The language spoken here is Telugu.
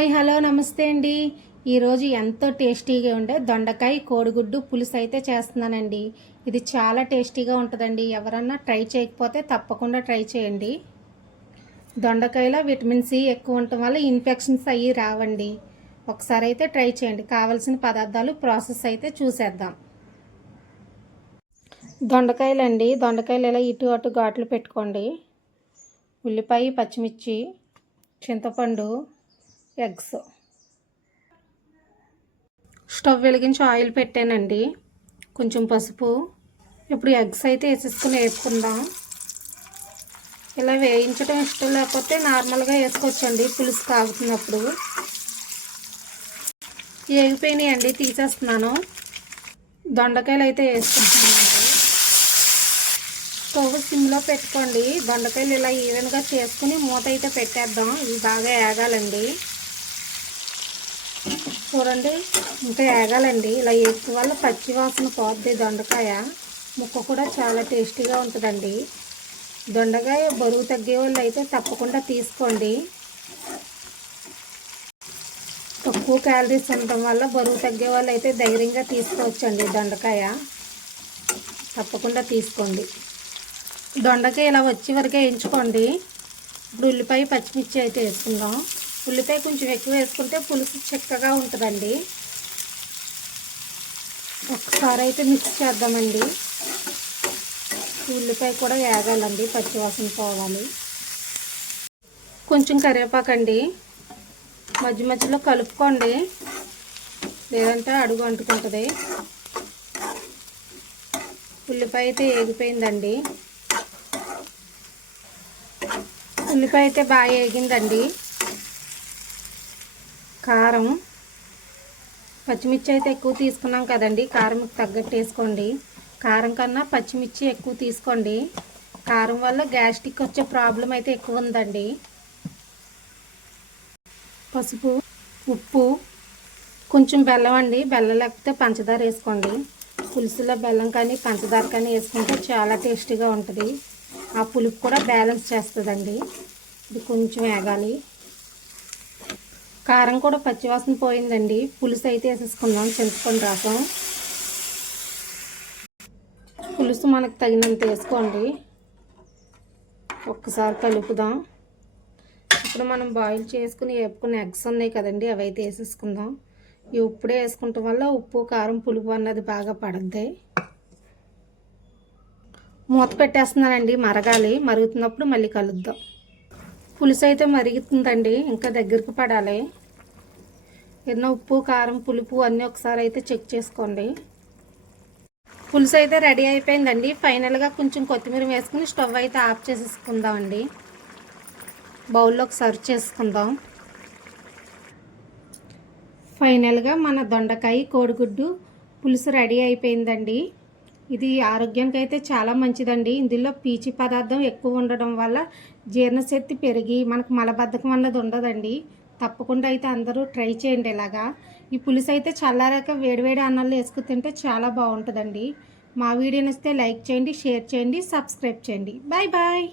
హాయ్ హలో నమస్తే అండి. ఈరోజు ఎంతో టేస్టీగా ఉండే దొండకాయ కోడిగుడ్డు పులుసు అయితే చేస్తున్నానండి. ఇది చాలా టేస్టీగా ఉంటుందండి. ఎవరన్నా ట్రై చేయకపోతే తప్పకుండా ట్రై చేయండి. దొండకాయలో విటమిన్ సి ఎక్కువ ఉండటం వల్ల ఇన్ఫెక్షన్స్ అయ్యి రావండి. ఒకసారి అయితే ట్రై చేయండి. కావాల్సిన పదార్థాలు ప్రాసెస్ అయితే చూసేద్దాం. దొండకాయలు ఇలా ఇటు అటు ఘాట్లు పెట్టుకోండి. ఉల్లిపాయ, పచ్చిమిర్చి, చింతపండు, ఎగ్స్. స్టవ్ వెలిగించి ఆయిల్ పెట్టానండి. కొంచెం పసుపు. ఇప్పుడు ఎగ్స్ అయితే వేసుకుందాం. ఇలా వేయించడం ఇష్టం లేకపోతే నార్మల్గా వేసుకోవచ్చండి పులుసు కాగుతున్నప్పుడు. వేగిపోయినాయండి, తీసేస్తున్నాను. దొండకాయలు అయితే వేసుకుంటున్నానండి. స్టవ్ సిమ్లో పెట్టుకోండి. దొండకాయలు ఇలా ఈవెన్గా చేసుకుని మూత అయితే పెట్టేద్దాం. ఇవి బాగా వేగాలండి. చూడండి, ఇంకా వేగాలండి. ఇలా వేసిన వల్ల పచ్చి వాసన పోద్ది. దొండకాయ ముక్క కూడా చాలా టేస్టీగా ఉంటుందండి. దొండకాయ బరువు తగ్గే వాళ్ళు అయితే తప్పకుండా తీసుకోండి. తక్కువ క్యాలరీస్ ఉండటం వల్ల బరువు తగ్గే వాళ్ళు అయితే ధైర్యంగా తీసుకోవచ్చండి. దొండకాయ తప్పకుండా తీసుకోండి. దొండకాయ ఇలా వచ్చే వరకే వేయించుకోండి. ఇప్పుడు ఉల్లిపాయ, పచ్చిమిర్చి అయితే వేసుకుందాం. ఉల్లిపాయ కొంచెం ఎక్కువ వేసుకుంటే పులుసు చిక్కగా ఉంటుందండి. ఒకసారి అయితే మిక్స్ చేద్దామండి. ఉల్లిపాయ కూడా వేగాలండి, పచ్చివాసన పోవాలి. కొంచెం కరివేపాకండి. మధ్య మధ్యలో కలుపుకోండి, లేదంటే అడుగు అంటుకుంటుంది. ఉల్లిపాయ అయితే వేగిపోయిందండి. ఉల్లిపాయ అయితే బాగా వేగిందండి. కారం, పచ్చిమిర్చి అయితే ఎక్కువ తీసుకున్నాం కదండి. కారం తగ్గట్టు వేసుకోండి. కారం కన్నా పచ్చిమిర్చి ఎక్కువ తీసుకోండి. కారం వల్ల గ్యాస్ట్రిక్ వచ్చే ప్రాబ్లం అయితే ఎక్కువ ఉందండి. పసుపు, ఉప్పు, కొంచెం బెల్లం అండి. బెల్లం లేకపోతే పంచదార వేసుకోండి. పులుసులో బెల్లం కానీ పంచదార కానీ వేసుకుంటే చాలా టేస్టీగా ఉంటుంది. ఆ పులుపు కూడా బ్యాలెన్స్ చేస్తుందండి. ఇది కొంచెం వేగాలి. కారం కూడా పచ్చివాసన పోయిందండి. పులుసు అయితే వేసేసుకుందాం. చింతపండు రసం, పులుసు మనకు తగినంత వేసుకోండి. ఒక్కసారి కలుపుదాం. ఇప్పుడు మనం బాయిల్ చేసుకుని వేపుకునే ఎగ్స్ ఉన్నాయి కదండి, అవి అయితే వేసేసుకుందాం. ఇవి ఇప్పుడే వేసుకుంటాం వల్ల ఉప్పు, కారం, పులుపు అన్నది బాగా పడద్ది. మూత పెట్టేస్తున్నానండి, మరగాలి. మరుగుతున్నప్పుడు మళ్ళీ కలుద్దాం. పులుసు అయితే మరుగుతుందండి, ఇంకా దగ్గరికి పడాలి. ఏదైనా ఉప్పు, కారం, పులుపు అన్నీ ఒకసారి అయితే చెక్ చేసుకోండి. పులుసు అయితే రెడీ అయిపోయిందండి. ఫైనల్గా కొంచెం కొత్తిమీర వేసుకుని స్టవ్ అయితే ఆఫ్ చేసేసుకుందామండి. బౌల్లోకి సర్వ్ చేసుకుందాం. ఫైనల్గా మన దొండకాయ కోడిగుడ్డు పులుసు రెడీ అయిపోయిందండి. ఇది ఆరోగ్యానికి అయితే చాలా మంచిదండి. ఇందులో పీచు పదార్థం ఎక్కువ ఉండడం వల్ల జీర్ణశక్తి పెరిగి మనకు మలబద్ధకం అన్నది ఉండదండి. తప్పకుండా అయితే అందరూ ట్రై చేయండి. ఇలాగా ఈ పులుసు అయితే చల్లారాక వేడివేడి అన్నాల్లో వేసుకు తింటే చాలా బాగుంటుందండి. మా వీడియో నచ్చితే లైక్ చేయండి, షేర్ చేయండి, సబ్స్క్రైబ్ చేయండి. Bye bye.